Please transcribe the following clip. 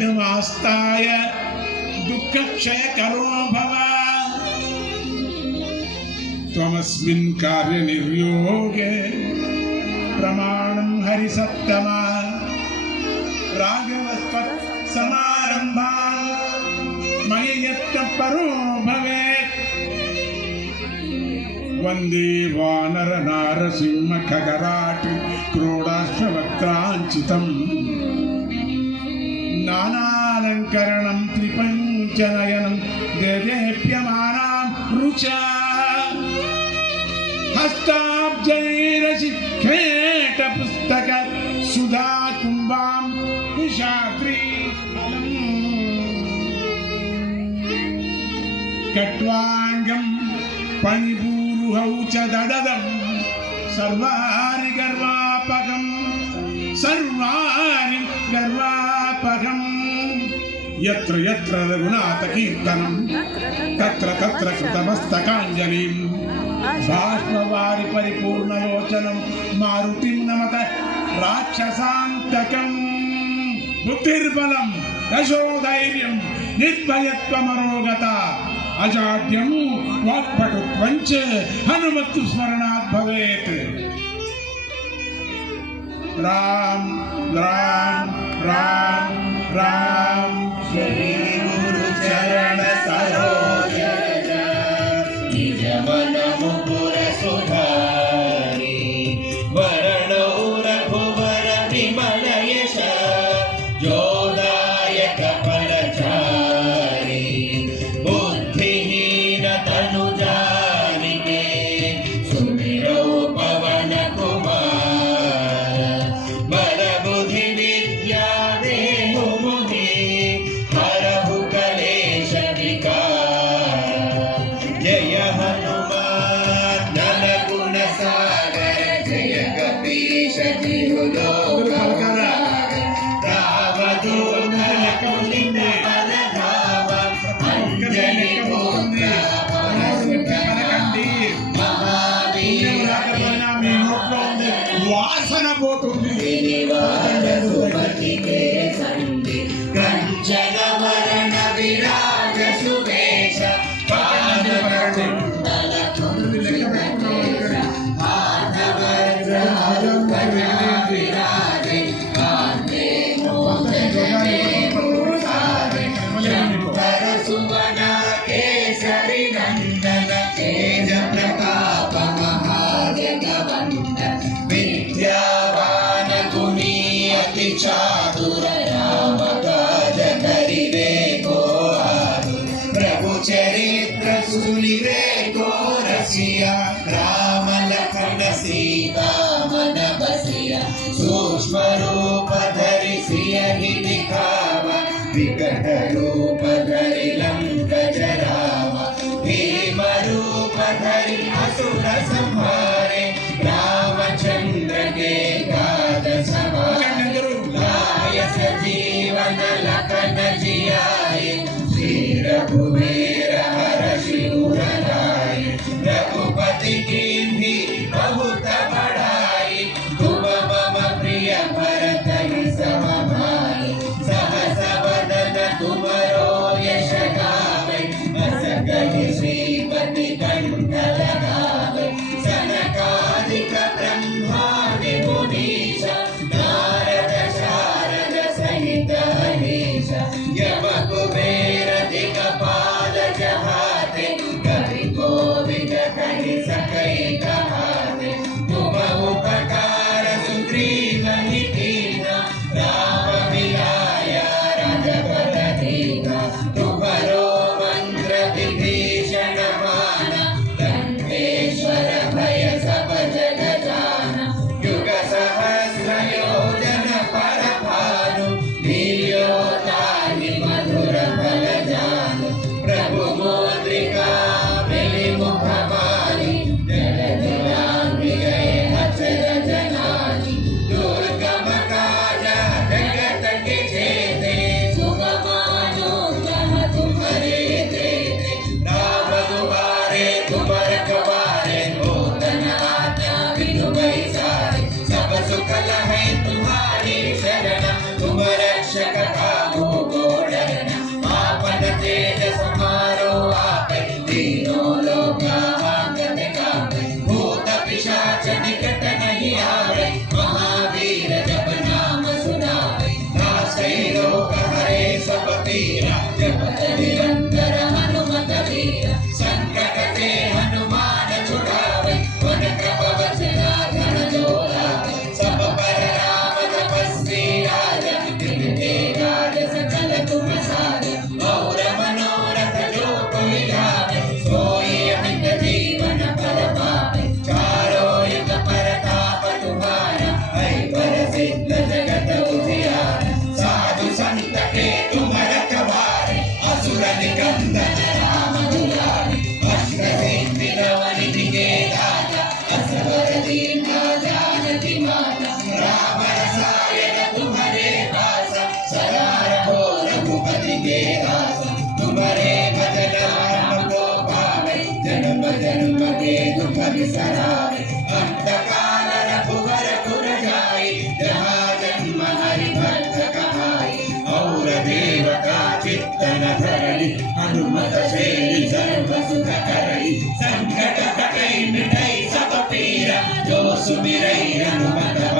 यज्ञमास्ताय दुःखक्षयकरो भव त्वमस्मिन् कार्यनिर्योगे प्रमाणं हरिसत्तमा राघवस्त्वत् समारम्भा मयि यत्नपरो भवेत् वन्दे वानर नारसिंह खगराट क्रोडाश्ववक्त्राञ्चितम् नानालङ्करणं त्रिपञ्चनयनं देदेप्यमानां रुचा हस्ताब्जैरशिखेटपुस्तक सुधा कुम्भां कुशाग्री कट्वाङ्गं पणिपूरुहौ च दददं सर्वारि गर्वापहं यत्र यत्र रघुनाथकीर्तनं तत्र तत्र कृतमस्तकाञ्जलिं बाष्पवारि परिपूर्णलोचनं मारुतिं नमत राक्षसान्तकं बुद्धिर्बलं यशोधैर्यं निर्भयत्वमरोगता अजाड्यं वाक्पटुत्वं च हनुमत्तु स्मरणात् भवेत् राम राम राम राम श्री गुरु चरण सरोज निज मन मुकुर सुधारी वरणौ रघुवर विमल यश जोदायक फलचारी बुद्धिहीन तनु जानिके सुमिरौ पवन कुमार बल बुद्धि विद्या देहु मुनि हरहु कलेश विकार जय हनुमान नल गुण सागर जय कपीश तिहु लोक వాసన పోతుంది కంచన వరణ విరాజ సువేశ సువన కేసరి నందన తేజ ప్రతాప మహాజగవంత विद्यावान गुणी अति चातुर राम काज करिवे को आतुर प्रभु चरित्र सुनिवे को रसिया राम लखन सीता मन बसिया सूक्ष्म रूप धरि सियहि दिखावा विकट रूप धरि लंक जरावा भीम रूप धरि असुर संहारे रामचंद्र के गाद सवार लाय सजीवन लखन जियाए श्री रघुवीर हर्षि उर लाए रघुपति कीन्ही बहुत बड़ाई तुम मम प्रिय भरत सम भाई सहस वदन तुमरो यश गावे बस कहि श्रीपति कंठ लगावे सनकादिक ब्रह्मादि मुनीश नारद शारद सहित अहीश यम कुबेर दिक्पाल जहाते कवि कोविद कहि सकै कहाते तुम उपकार सुग्रीवहि कीना राम मिलाया राजपद दीना तुम्हरो मंत्र विभीषण माना लंकेश्वर भय सब जग जाना युग सहस्र योजन पर भानु लील्यो ताहि मधुर फल जानु प्रभु मुद्रिका मिलि मुख मारी जल जलांघि गए अचरज नारी दुर्गम काज जगत के जेते सुगम अनुग्रह तुम्हारे देते राम दुआरे तुम रखवारे होतन आज्ञा बिनु पैसारे सब सुख लहै तुम्हारी शरण तुम रक्षक काहू जो सुमिरै हनुमत